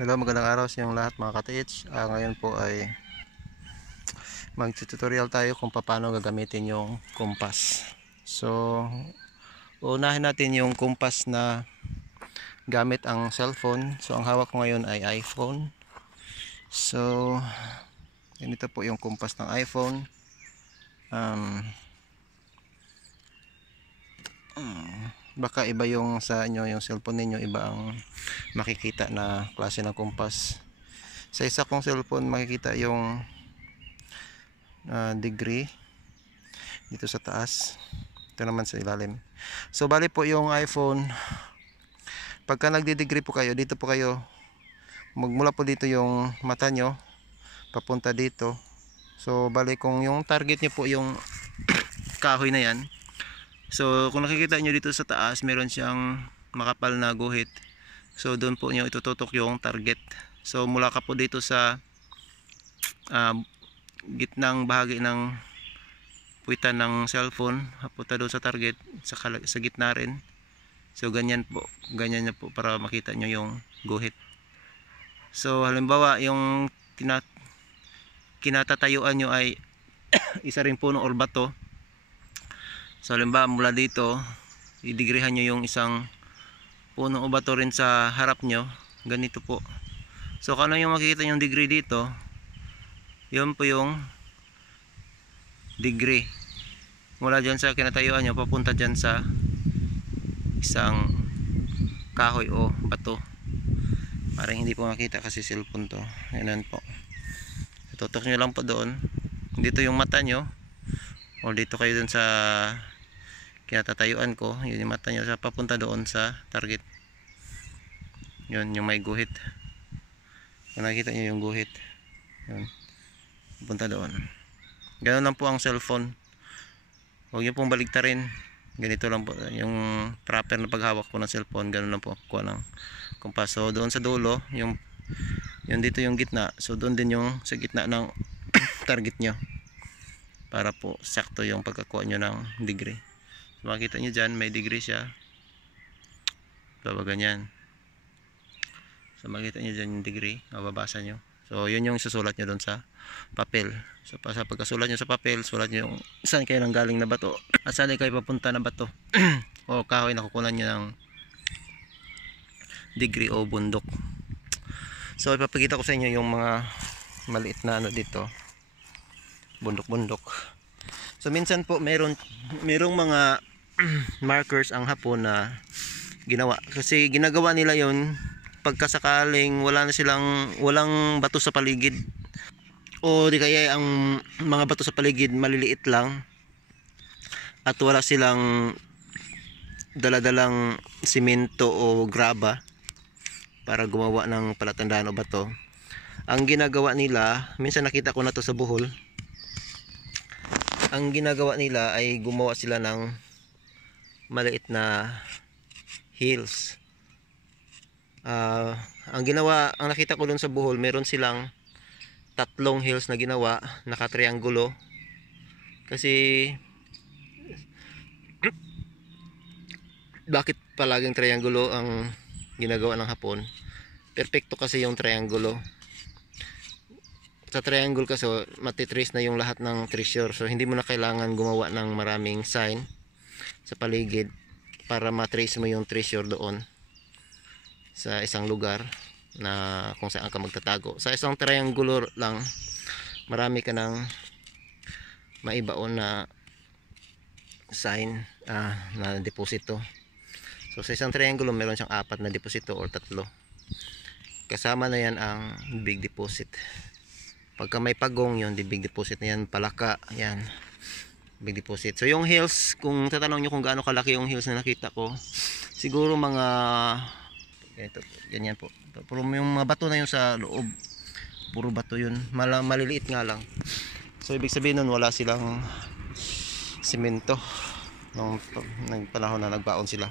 Hello, magandang araw sa inyong lahat mga ka-TH. Ngayon po ay mag-tutorial tayo kung paano gagamitin yung kumpas. So, unahin natin yung kumpas na gamit ang cellphone. So, ang hawak ko ngayon ay iPhone. So, ganito po yung kumpas ng iPhone. Baka iba yung sa inyo, yung cellphone ninyo, iba ang makikita na klase ng kumpas. Sa isa kong cellphone makikita yung degree dito sa taas, ito naman sa ilalim. So bali po yung iPhone, pagka nagdi-degree po kayo, dito po kayo magmula po dito yung mata nyo papunta dito. So bali kung yung target nyo po yung kahoy na yan, so kung nakikita nyo dito sa taas meron siyang makapal na guhit, so doon po nyo itututok yung target. So mula ka po dito sa gitnang bahagi ng puwitan ng cellphone, papunta doon sa target, sa gitna rin. So ganyan nyo po para makita nyo yung guhit. So halimbawa yung kinatatayuan nyo ay isa ring puno or bato. So halimbawa mula dito idigrihan nyo yung isang puno o bato rin sa harap nyo, ganito po. So kung ano yung makikita yung degree dito, yun po yung degree mula dyan sa kinatayuan nyo papunta dyan sa isang kahoy o bato. Parang hindi po makita kasi cellphone to. Ganun po, tutok nyo lang po doon, dito yung mata nyo, o dito kayo dun sa kinatatayuan ko, yun yung mata nyo, sa papunta doon sa target. Yun yung may guhit, kung nakikita nyo yung guhit, yun, papunta doon. Ganun lang po ang cellphone. Huwag nyo pong baligtarin, ganito lang po yung proper na paghawak po ng cellphone. Ganun lang po kuha ng kumpas. So doon sa dulo, yung dito yung gitna, so doon din yung sa gitna ng target nyo, para po sakto yung pagkakuha nyo ng degree. So makita nyo dyan may degree siya, baba ganyan. So makita nyo dyan yung degree, mababasa nyo. So yun yung susulat nyo doon sa papel. So sa pagkasulat nyo sa papel, sulat nyo yung saan kayo nang galing na bato at saan kayo papunta na bato o kahoy na kukunan nyo ng degree o bundok. So ipapakita ko sa inyo yung mga maliit na ano dito, bundok-bundok. So minsan po merong mga markers ang Hapon na ginawa, kasi ginagawa nila yon pagkasakaling walang bato sa paligid, o di kaya ang mga bato sa paligid maliliit lang at wala silang daladalang simento o graba para gumawa ng palatandaan o bato. Ang ginagawa nila, minsan nakita ko na to sa Bohol, ang ginagawa nila ay gumawa sila ng maliit na hills. Ang nakita ko dun sa Bohol, meron silang 3 hills na ginawa, naka-triangulo. Kasi bakit palaging triangulo ang ginagawa ng Hapon? Perfecto kasi yung triangulo. Sa triangle kasi matitrace na yung lahat ng treasure, so hindi mo na kailangan gumawa ng maraming sign sa paligid para matrace mo yung treasure doon sa isang lugar na kung saan ka magtatago. Sa isang triangular lang, marami ka ng maibaon na sign na deposito. So sa isang triangulo meron siyang 4 na deposito or 3. Kasama na yan ang big deposit. Pagka may pagong, yun, di big deposit na yan. Palaka, yan, big deposit. So yung hills, kung tatanong nyo kung gaano kalaki yung hills na nakita ko, siguro mga ganito, ganyan po. Pero yung mga bato na yun sa loob, puro bato yun, maliliit nga lang. So ibig sabihin nun wala silang simento nung panahon na nagbaon sila.